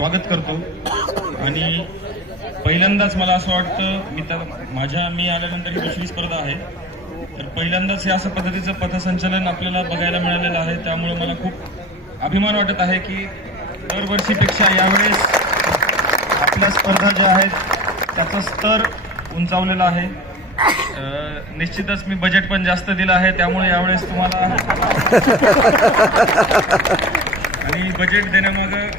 स्वागत करतो। आणि पहिल्यांदाच मला असं वाटतं मी आल्यानंतर ही दुसरी स्पर्धा आहे, तर पहिल्यांदाच हे असं पद्धतीचं पथसंचलन आपल्याला बघायला मिळालेलं आहे। त्यामुळे मला खूप अभिमान वाटत आहे की दरवर्षीपेक्षा यावेळेस आपल्या स्पर्धा ज्या आहेत त्याचा स्तर उंचावलेला आहे। निश्चितच मी बजेट पण जास्त दिलं आहे, त्यामुळे यावेळेस तुम्हाला आणि बजेट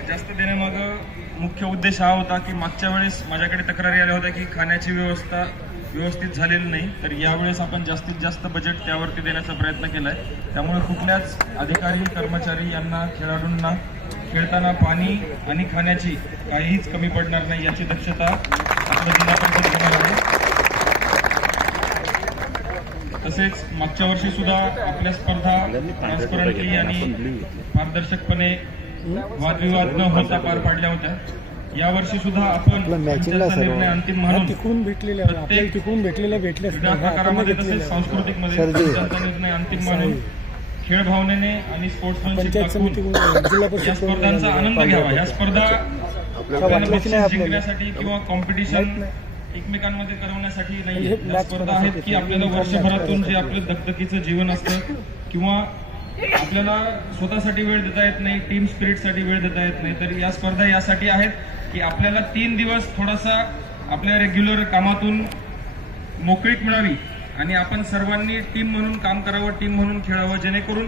जास्त देण्यामागं मुख्य उद्देश हा होता की मागच्या वेळेस माझ्याकडे तक्रारी आल्या होत्या की खाण्याची व्यवस्था व्यवस्थित झालेली नाही, तर यावेळेस आपण जास्तीत जास्त बजेट त्यावरती देण्याचा प्रयत्न केलाय। त्यामुळे कुठल्याच अधिकारी कर्मचारी यांना खेळाडूंना खेळताना पाणी आणि खाण्याची काहीच कमी पडणार नाही याची दक्षता आपल्या जिल्हा परिषद घेणार आहे। तसेच मागच्या वर्षी सुद्धा आपल्या स्पर्धा ट्रान्सपरंटली आणि पारदर्शकपणे वादविवाद न होता पार पाडल्या होत्या। यावर्षी सुद्धा आपण निर्णय अंतिम म्हणून क्रीडा प्रकारामध्ये तसेच सांस्कृतिक मध्ये निर्णय अंतिम मानून खेळ भावनेने आणि स्पोर्ट्समॅनशिप दाखवून या स्पर्धांचा आनंद घ्यावा। या स्पर्धा जिंकण्यासाठी किंवा कॉम्पिटिशन एकमेकांमध्ये करवण्यासाठी नाही, या स्पर्धा आहेत की आपल्याला वर्षभरातून जे आपलं दगदगीचं जीवन असतं किंवा आपल्याला स्वतःसाठी वेळ देता येत नाही, टीम स्पिरिटसाठी वेळ देता येत नाही, तर या स्पर्धा यासाठी आहेत की आपल्याला 3 दिवस थोडासा आपल्या रेग्युलर कामातून मोकळीक मिळावी आणि आपण सर्वांनी टीम म्हणून काम करावं, टीम म्हणून खेळावं, जेणेकरून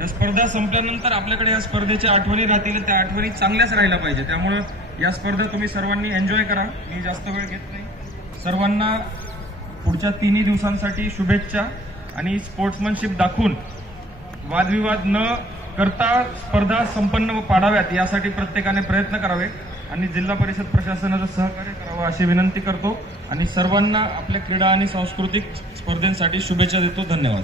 या स्पर्धा संपल्यानंतर आपल्याकडे या स्पर्धेच्या आठवणी राहतील, त्या आठवणी चांगल्याच राहिल्या पाहिजे। त्यामुळे या स्पर्धा तुम्ही सर्वांनी एन्जॉय करा। मी जास्त वेळ घेत नाही। सर्वांना पुढच्या 3 दिवसांसाठी शुभेच्छा आणि स्पोर्ट्समनशिप दाखवून वादविवाद न करता स्पर्धा संपन्न पाडाव्यात यासाठी प्रत्येकाने प्रयत्न करावे आणि जिल्हा परिषद प्रशासनाचं सहकार्य करावं अशी विनंती करतो आणि सर्वांना आपल्या क्रीडा आणि सांस्कृतिक स्पर्धेसाठी शुभेच्छा देतो। धन्यवाद।